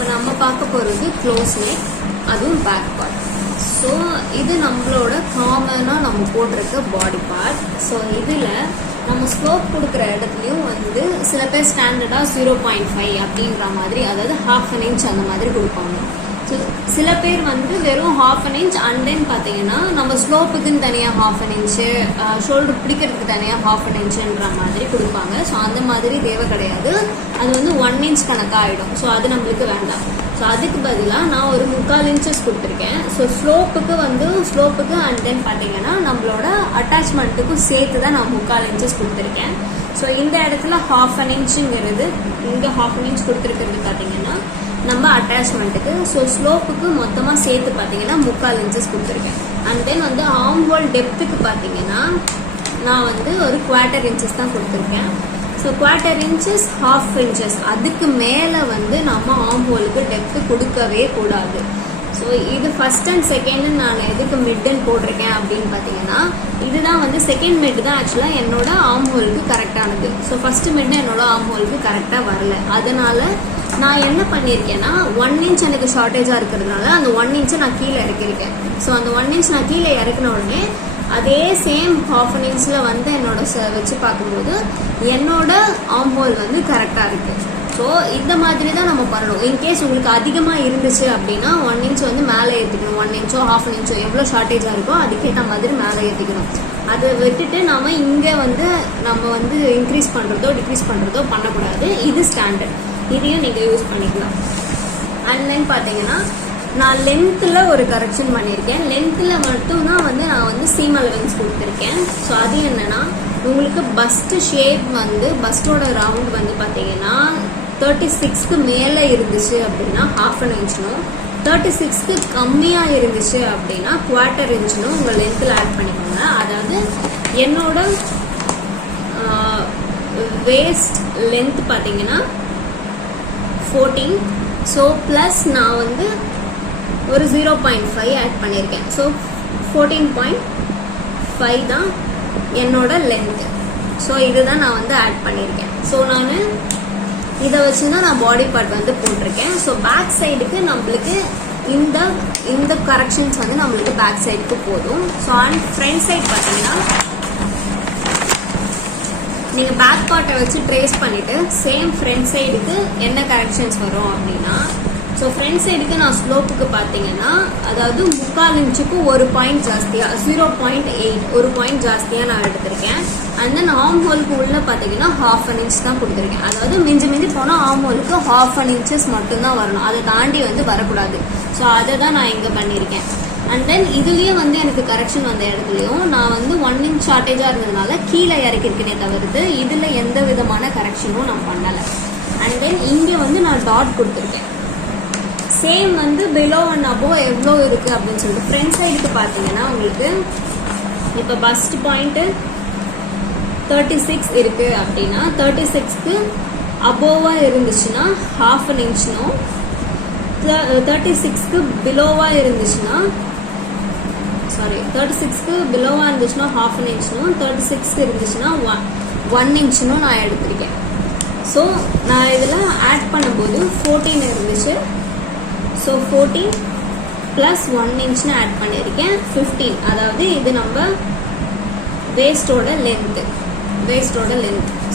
இப்போ நம்ம பார்க்க போகிறது க்ளோஸ் நெக், அதுவும் பேக் பார்ட். ஸோ இது நம்மளோட காமனாக நம்ம போட்டிருக்க பாடி பார்ட். ஸோ இதில் நம்ம ஸ்லோப் கொடுக்குற இடத்துலையும் வந்து சில பேர் ஸ்டாண்டர்டாக 0.5 அப்படின்ற மாதிரி, அதாவது 1/2 inch அந்த மாதிரி கொடுப்பாங்க. ஸோ சில பேர் வந்து வெறும் 1/2 inch அண்ட் தென் பார்த்தீங்கன்னா நம்ம ஸ்லோப்புக்குன்னு தனியாக 1/2 inch, ஷோல்டர் பிடிக்கிறதுக்கு தனியாக 1/2 inchன்ற மாதிரி கொடுப்பாங்க. ஸோ அந்த மாதிரி தேவை கிடையாது, அது வந்து 1 inch கணக்காக ஆகிடும். ஸோ அது நம்மளுக்கு வேண்டாம். ஸோ அதுக்கு பதிலாக நான் ஒரு 3/4 inches கொடுத்துருக்கேன். ஸோ ஸ்லோப்புக்கு அண்ட் தென் பார்த்தீங்கன்னா நம்மளோட அட்டாச்மெண்ட்டுக்கும் சேர்த்து தான் நான் 3/4 inches கொடுத்துருக்கேன். ஸோ இந்த இடத்துல 1/2 inchங்கிறது, இங்கே 1/2 inch கொடுத்துருக்கிறது பார்த்தீங்கன்னா நம்ம அட்டாச்மெண்ட்டுக்கு. ஸோ ஸ்லோப்புக்கு மொத்தமாக சேர்த்து பார்த்தீங்கன்னா 3/4 inches கொடுத்துருக்கேன். அண்ட் தென் வந்து ஆர்ம் ஹோல் டெப்த்துக்கு பார்த்தீங்கன்னா நான் வந்து ஒரு 1/4 inches தான் கொடுத்துருக்கேன். ஸோ 1/4 inches 1/2 inches அதுக்கு மேலே வந்து நம்ம ஆர்ம் ஹோலுக்கு டெப்த்து கொடுக்கவே கூடாது. ஸோ இது ஃபர்ஸ்ட் அண்ட் செகண்ட் நான் எதுக்கு மிட்டன் போட்டிருக்கேன் அப்படின்னு பார்த்தீங்கன்னா, இதுதான் வந்து செகண்ட் மிட் தான் ஆக்சுவலாக என்னோட ஆர்ம் ஹோலுக்கு கரெக்டானது. ஸோ ஃபர்ஸ்ட் மிட் என்னோட ஆர்ம் ஹோலுக்கு கரெக்டாக வரல. அதனால நான் என்ன பண்ணியிருக்கேன்னா 1 inch எனக்கு ஷார்ட்டேஜாக இருக்கிறதுனால அந்த 1 inch நான் கீழே இறக்கியிருக்கேன். ஸோ அந்த 1 inch நான் கீழே இறக்கின உடனே அதே சேம் 1/2 inchல வந்து என்னோட வச்சு பார்க்கும்போது என்னோட ஆர்ம் ஹோல் வந்து கரெக்டாக இருக்குது. ஸோ இந்த மாதிரி தான் நம்ம பண்ணணும். இன்கேஸ் உங்களுக்கு அதிகமாக இருந்துச்சு அப்படின்னா 1 inch வந்து மேலே ஏற்றிக்கணும். 1 inch 1/2 inch எவ்வளோ ஷார்ட்டேஜாக இருக்கோ அதுக்கேற்ற மாதிரி மேலே ஏற்றிக்கணும். அதை விட்டுட்டு நம்ம இங்கே வந்து நம்ம வந்து இன்க்ரீஸ் பண்ணுறதோ டிக்ரீஸ் பண்ணுறதோ பண்ணக்கூடாது. இது ஸ்டாண்டர்ட், இதையும் நீங்கள் யூஸ் பண்ணிக்கலாம். அண்ட் தென் பார்த்தீங்கன்னா நான் லென்த்தில் ஒரு கரெக்ஷன் பண்ணியிருக்கேன். லென்த்தில் மட்டும்தான் வந்து நான் வந்து சீம் அலவன்ஸ் கொடுத்துருக்கேன். ஸோ அது என்னன்னா, உங்களுக்கு பஸ்ட் ஷேப் வந்து பஸ்டோட ரவுண்ட் வந்து பார்த்தீங்கன்னா 36க்கு மேலே இருந்துச்சு அப்படின்னா 1/2 inchனும், 36க்கு கம்மியாக இருந்துச்சு அப்படின்னா 1/4 inchனும் உங்கள் லென்த்தில் ஆட் பண்ணிக்கோங்க. அதாவது என்னோட வேஸ்ட் லென்த் பார்த்தீங்கன்னா 14. ஸோ ப்ளஸ் நான் வந்து ஒரு 0.5 ஆட் பண்ணியிருக்கேன். ஸோ 14.5 தான் என்னோட லென்த்து. ஸோ இதுதான் நான் வந்து ஆட் பண்ணியிருக்கேன். ஸோ நான் இதை வச்சு தான் நான் பாடி பார்ட் வந்து போட்டிருக்கேன். ஸோ பேக் சைடுக்கு நம்மளுக்கு இந்த கரெக்ஷன்ஸ் வந்து நம்மளுக்கு பேக் சைடுக்கு போதும். ஸோ அண்ட் ஃப்ரண்ட் சைடு பார்த்தீங்கன்னா நீங்கள் பேக் பார்ட்டை வச்சு ட்ரேஸ் பண்ணிவிட்டு சேம் ஃப்ரண்ட் சைடுக்கு என்ன கரெக்ஷன்ஸ் வரும் அப்படின்னா, ஸோ ஃப்ரண்ட் சைடுக்கு நான் ஸ்லோப்புக்கு பார்த்தீங்கன்னா அதாவது 3/4 inchக்கு ஒரு பாயிண்ட் ஜாஸ்தியாக 0.8 ஒரு பாயிண்ட் ஜாஸ்தியாக நான் எடுத்திருக்கேன். அண்ட் தென் ஆர்ம் ஹோலுக்கு உள்ள பார்த்தீங்கன்னா 1/2 inch தான் கொடுத்துருக்கேன். அதாவது மிஞ்சி போனால் ஆர்ம் ஹோலுக்கு 1/2 inches மட்டும்தான் வரணும், அதை தாண்டி வந்து வரக்கூடாது. ஸோ அதை தான் நான் இங்கே பண்ணியிருக்கேன். அண்ட் தென் இதுலேயே வந்து எனக்கு கரெக்ஷன் வந்த இடத்துலையும் நான் வந்து 1 inch ஷார்ட்டேஜாக இருந்ததுனால கீழே இறக்கிருக்கேனே தவிர்த்து இதில் எந்த விதமான கரெக்ஷனும் நான் பண்ணலை. அண்ட் தென் இங்கே வந்து நான் டாட் கொடுத்துருக்கேன். சேம் வந்து பிலோ அண்ட் அபோவ் எவ்வளோ இருக்குது அப்படின்னு சொல்லிட்டு ஃப்ரண்ட் சைடுக்கு பார்த்தீங்கன்னா உங்களுக்கு இப்போ பஸ்ட் பாயிண்ட்டு 36 இருக்குது அப்படின்னா 36க்கு அபோவாக இருந்துச்சுன்னா 1/2 inchனும், 36க்கு பிலோவாக இருந்துச்சுன்னா 36க்கு பிலோவாக இருந்துச்சுன்னா 1/2 inchனும், 36க்கு இருந்துச்சுன்னா 1 inchனும் நான் எடுத்திருக்கேன். ஸோ நான் இதில் ஆட் பண்ணும்போது 14 இருந்துச்சு. ஸோ 14 ப்ளஸ் 1 inchனு ஆட் பண்ணியிருக்கேன் 15. அதாவது இது நம்ம வேஸ்டோட லென்த்து.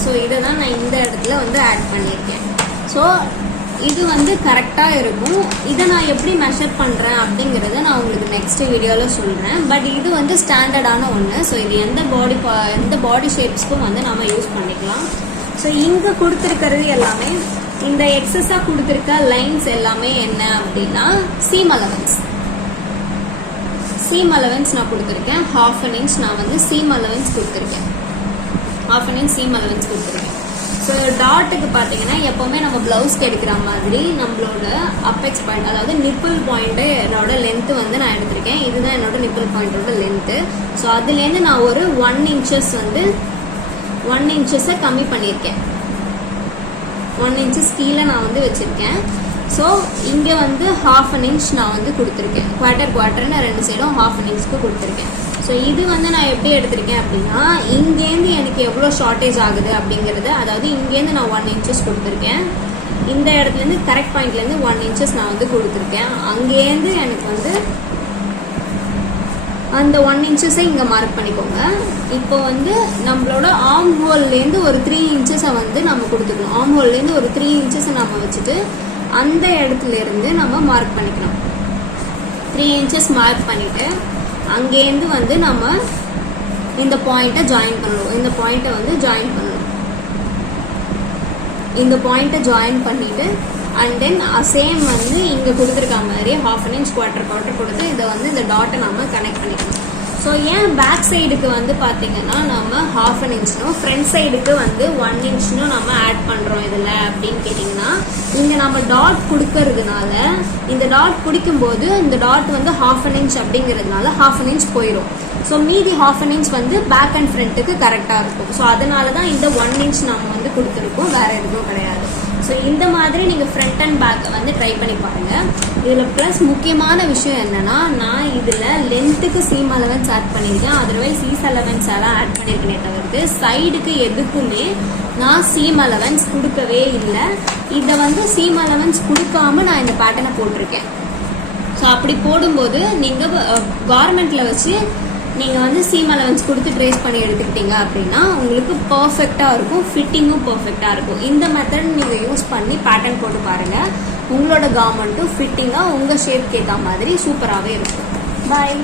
ஸோ இதை தான் நான் இந்த இடத்துல வந்து ஆட் பண்ணியிருக்கேன். ஸோ இது வந்து கரெக்டாக இருக்கும். இதை நான் எப்படி மெஷர் பண்ணுறேன் அப்படிங்கிறத நான் உங்களுக்கு நெக்ஸ்ட் வீடியோவில் சொல்கிறேன். பட் இது வந்து ஸ்டாண்டர்டான ஒன்று. ஸோ இது எந்த பாடி ஷேப்ஸ்க்கும் வந்து நம்ம யூஸ் பண்ணிக்கலாம். ஸோ இங்கே கொடுத்துருக்கிறது எல்லாமே, இந்த எக்ஸஸாக கொடுத்துருக்க லைன்ஸ் எல்லாமே என்ன அப்படின்னா சீம் அலவன்ஸ் நான் கொடுத்துருக்கேன். 1/2 inch நான் வந்து சீம் அலவன்ஸ் கொடுத்துருக்கேன். 1/2 inch சீம் அலவன்ஸ் கொடுத்துருக்கேன். ஸோ டாட்டுக்கு பார்த்தீங்கன்னா எப்போவுமே நம்ம ப்ளவுஸ்க்கு எடுக்கிற மாதிரி நம்மளோட அப்பெக்ஸ் பாயிண்ட், அதாவது நிப்பிள் பாயிண்ட்டு என்னோட லென்த்து வந்து நான் எடுத்திருக்கேன். இதுதான் என்னோட நிப்பிள் பாயிண்டோட லென்த்து. ஸோ அதுலேருந்து நான் ஒரு 1 inches வந்து 1 inches கம்மி பண்ணியிருக்கேன். 1 inches கீழே நான் வந்து வச்சுருக்கேன். ஸோ இங்கே வந்து 1/2 inch நான் வந்து கொடுத்துருக்கேன். குவார்ட்டர்னு 2 சைடும் 1/2 inchக்கு கொடுத்துருக்கேன். ஸோ இது வந்து நான் எப்படி எடுத்திருக்கேன் அப்படின்னா, இங்கேருந்து எனக்கு எவ்வளோ ஷார்ட்டேஜ் ஆகுது அப்படிங்கிறது, அதாவது இங்கேருந்து நான் 1 inches கொடுத்துருக்கேன். இந்த இடத்துலேருந்து கரெக்ட் பாயிண்ட்லேருந்து 1 inches நான் வந்து கொடுத்துருக்கேன். அங்கேருந்து எனக்கு வந்து அந்த 1 inches இங்கே மார்க் பண்ணிக்கோங்க. இப்போ வந்து நம்மளோட ஆர்ம் ஹோல்லேருந்து ஒரு 3 inches வந்து நம்ம கொடுத்துக்கணும். ஆர்ம் ஹோல்லேருந்து ஒரு 3 inches நம்ம வச்சுட்டு அந்த இடத்துலேருந்து நம்ம மார்க் பண்ணிக்கலாம். 3 inches மார்க் பண்ணிவிட்டு அங்கேருந்து வந்து நம்ம இந்த பாயிண்ட்டை ஜாயின் பண்ணணும். இந்த பாயிண்ட்டை வந்து ஜாயின் பண்ணணும். இந்த பாயிண்ட்டை ஜாயின் பண்ணிவிட்டு அண்ட் தென் சேம் வந்து இங்கே கொடுத்துருக்க மாதிரி 1/2 inch குவார்ட்டர் கொடுத்து இதை வந்து இந்த டாட்டை நம்ம கனெக்ட் பண்ணிக்கணும். ஸோ ஏன் பேக் சைடுக்கு வந்து பார்த்தீங்கன்னா நம்ம 1/2 inchனும் ஃப்ரண்ட் சைடுக்கு வந்து 1 inchனும் நம்ம ஆட் பண்ணுறோம் இதில் அப்படின்னு கேட்டிங்கன்னா, இங்கே நம்ம டாட் கொடுக்கறதுனால இந்த டாட் பிடிக்கும்போது இந்த டாட் வந்து 1/2 inch அப்படிங்கிறதுனால 1/2 inch போயிடும். ஸோ மீதி 1/2 inch வந்து பேக் அண்ட் ஃப்ரண்ட்டுக்கு கரெக்டாக இருக்கும். ஸோ அதனால தான் இந்த 1 inch நம்ம வந்து கொடுத்துருக்கோம், வேறு எதுவும் கிடையாது. ஸோ இந்த மாதிரி நீங்கள் ஃப்ரண்ட் அண்ட் பேக்கை வந்து ட்ரை பண்ணி பாருங்கள். இதில் ப்ளஸ் முக்கியமான விஷயம் என்னென்னா, நான் இதில் லென்த்துக்கு சீம் அலவன்ஸ் ஆட் பண்ணியிருக்கேன், அதர்வைஸ் சீஸ் அலவன்ஸ் எல்லாம் ஆட் பண்ணியிருக்கேனே தவிர்த்து சைடுக்கு எதுக்குமே நான் சீம் அலவன்ஸ் கொடுக்கவே இல்லை. இதை வந்து சீம் அலவன்ஸ் கொடுக்காம நான் இந்த பேட்டர்னை போட்டிருக்கேன். ஸோ அப்படி போடும்போது நீங்கள் கார்மெண்ட்டில் வச்சு நீங்கள் வந்து சீம் அலவன்ஸ் கொடுத்து ட்ரேஸ் பண்ணி எடுத்துக்கிட்டீங்க அப்படின்னா உங்களுக்கு பர்ஃபெக்டாக இருக்கும், ஃபிட்டிங்கும் பர்ஃபெக்டாக இருக்கும். இந்த மெத்தட் நீங்கள் யூஸ் பண்ணி பேட்டர்ன் போட்டு பாருங்கள். உங்களோட கார்மெண்ட்டும் ஃபிட்டிங்காக உங்கள் ஷேப்க்கு ஏற்ற மாதிரி சூப்பராகவே இருக்கும். பாய்.